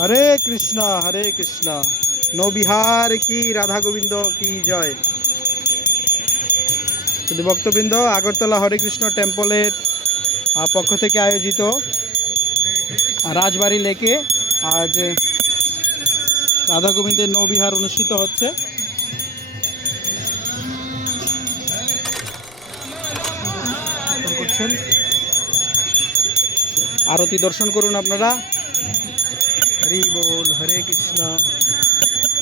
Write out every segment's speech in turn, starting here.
হরে কৃষ্ণ নবিহার কি, রাধা গোবিন্দ কি জয়। শুধু ভক্তবৃন্দ, আগরতলা হরে কৃষ্ণ টেম্পলের পক্ষ থেকে আয়োজিত রাজবাড়ি লেকে আজ রাধা গোবিন্দের নৌবিহার অনুষ্ঠিত হচ্ছে। আরতি দর্শন করুন আপনারা। হরি বল, হরে কৃষ্ণ।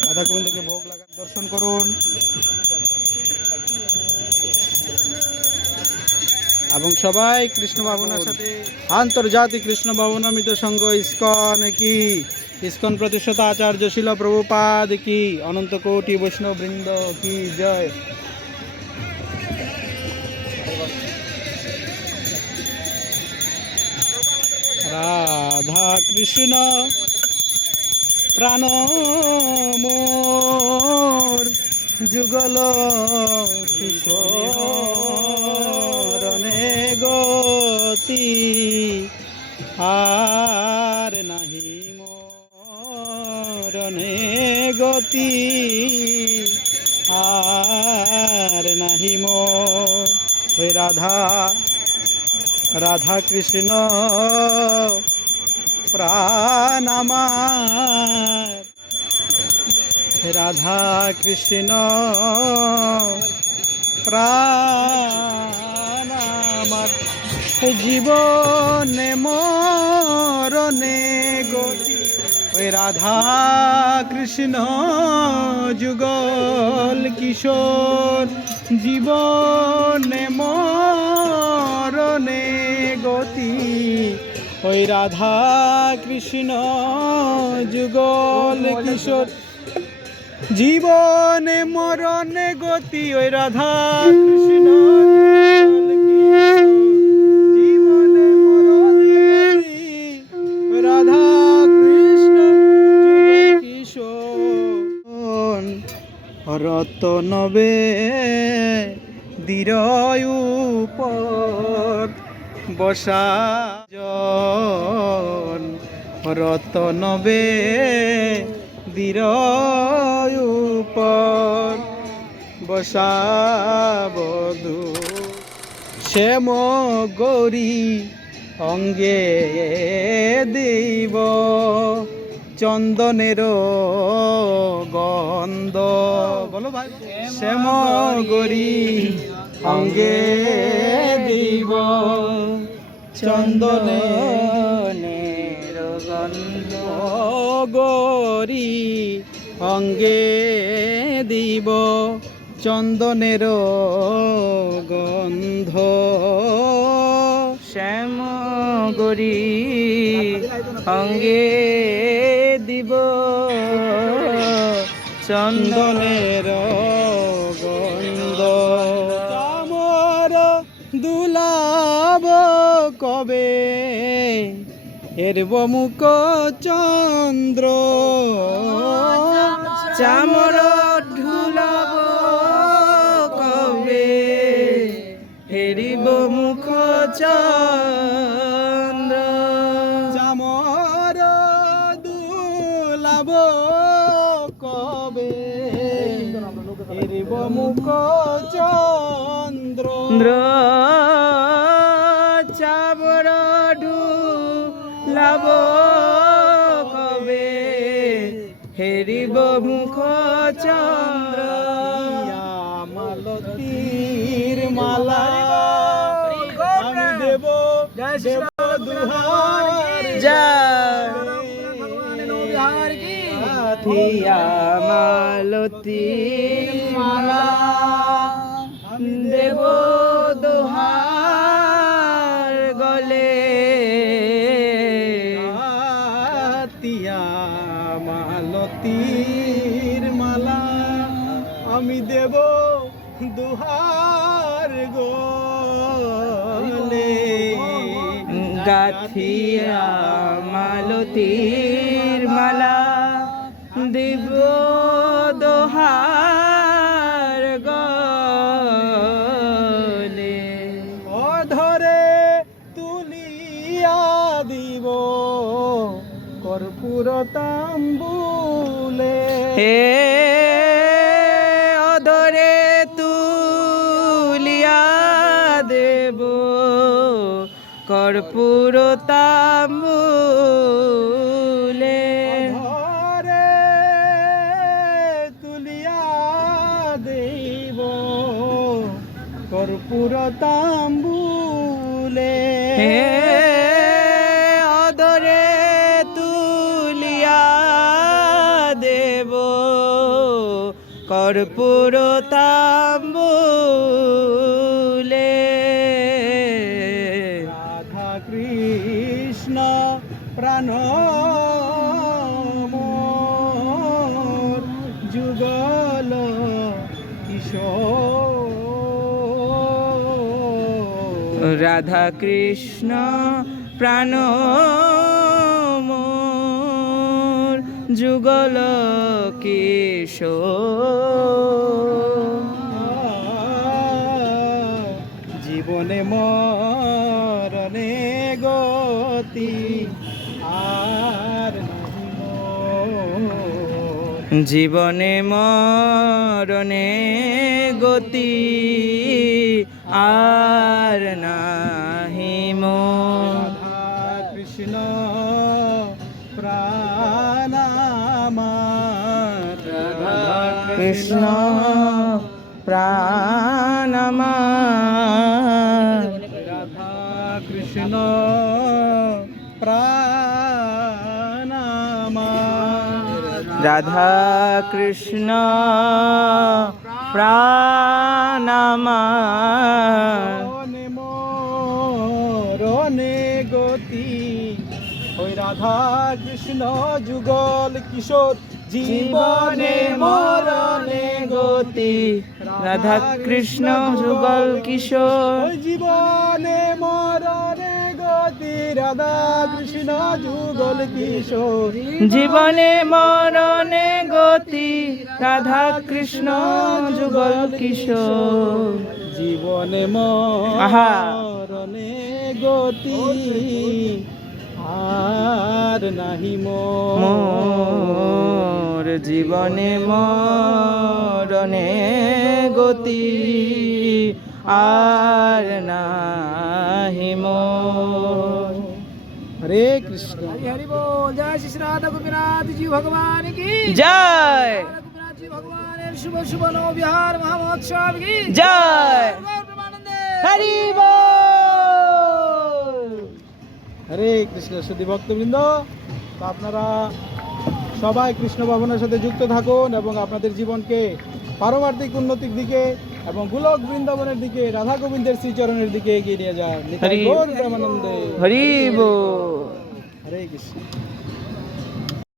রাধা গোবিন্দকে ভোগ লাগান, দর্শন করুন এবং সবাই কৃষ্ণ ভাবনার সাথে আন্তর্জাতিক কৃষ্ণ ভাবনামৃত সংঘ ইস্কন কি, ইস্কন প্রতিষ্ঠাতা আচার্য শিল প্রভুপাদ কি, অনন্ত কোটি বৈষ্ণব বৃন্দ কি জয়। রাধা কৃষ্ণ প্রাণ মোর, যুগল কিশোরনে গতি, আর নাহি মোরনে গতি, আর নাহি মোর। ওই রাধা রাধা কৃষ্ণ প্রাণ আমার, রাধা কৃষ্ণ প্রাণ আমার, জীবনে মরণে গতি। ওই রাধা কৃষ্ণ যুগল কিশোর, জীবনে মরণে গতি। ওই রাধা কৃষ্ণ যুগল কিশোর, জীবনে মরণে গতি। ওই রাধা কৃষ্ণ জীবনে মরণে গতি, রাধা কৃষ্ণ যুগল কিশোর। রতনবে দিরয় উপর বসা জন, রতনবে দিরয় উপর বসা বধূ, শ্যাম গৌরী অঙ্গে দিব চন্দনের গন্ধ। বলো ভাই। শ্যাম গৌরী অঙ্গে দিব চন্দনের গন্ধ, গৌরী অঙ্গে দিব চন্দনের গন্ধ। শ্যাম গৌরী অঙ্গে দিব চন্দনের গন্ধ। চামর দুলাব কবে হেরব মুখ চন্দ্র, চামর ঢুলাব কবে হেরিব মুখ চন্দ্র, চামর দুলাব কবে হেরিব মুখ চন্দ্র, চামর ঢুলাব কবে হেরিব মুখ চন্দ্র। মালতীর মালা আমি দেব দুহার, জয় মালতীর মালা দেব দোহার গলে, তিয়া মালতীর মালা আমি দেব দুহার গলে, গাথিয়া মালতীর মালা দেব দোহার গলে, অধরে তুলিয়া দিব কর্পূরতা তাম্বুলে হে অদরে তুলিয়া দেব কর্পূর তাম্বুলে ধরে তুলিয়া দেব কর্পূর তাম্বুলে হে অদরে তুলিয়া দেব কর্পূর তাম্বুলে রাধা কৃষ্ণ প্রাণ মোর যুগল কিশোর রাধা কৃষ্ণ প্রাণ মোর যুগল কিশোর জীবনে মরণে গতি আর নাহি মোর। জীবনে মরণে গতি আর নাহি মোর। রাধা কৃষ্ণ প্রাণ আমার রাধা কৃষ্ণ প্রাণ আমার রাধা কৃষ্ণ প্রাণ আমার রাধা কৃষ্ণ প্রাণ আমার মরণে মরণে গতি ওই রাধা কৃষ্ণ যুগল কিশোর জীবনে মরণে গতি রাধা কৃষ্ণ যুগল কিশোর ওই জীবনে মরণে গতি রাধা কৃষ্ণ যুগল কিশোর জীবনে মরণে গতি রাধা কৃষ্ণ যুগল কিশোর জীবনে আহা। মরণে গতি আর নাহি মোর মোর জীবনে মরণে গতি আর নাহি মোর। হরে কৃষ্ণ हरि बोल जय श्री श्री राधा गोपीनाथ जी भगवान की জয় राधा गोपीनाथ जी भगवान शुभ शुभ नव विहार महामहोत्सव की জয় गौर प्रेमानंदे হরি বল। হরে কৃষ্ণ সুধী ভক্তবৃন্দ তো আপনারা সবাই কৃষ্ণ ভাবনার সাথে যুক্ত থাকুন এবং আপনাদের জীবনকে পারমার্থিক উন্নতির দিকে এবং গোলক বৃন্দাবনের দিকে রাধা গোবিন্দের শ্রীচরণের দিকে এগিয়ে নিয়ে যায় নিতাই হরি- গৌর প্রেমানন্দে হরি বল। হরে কৃষ্ণ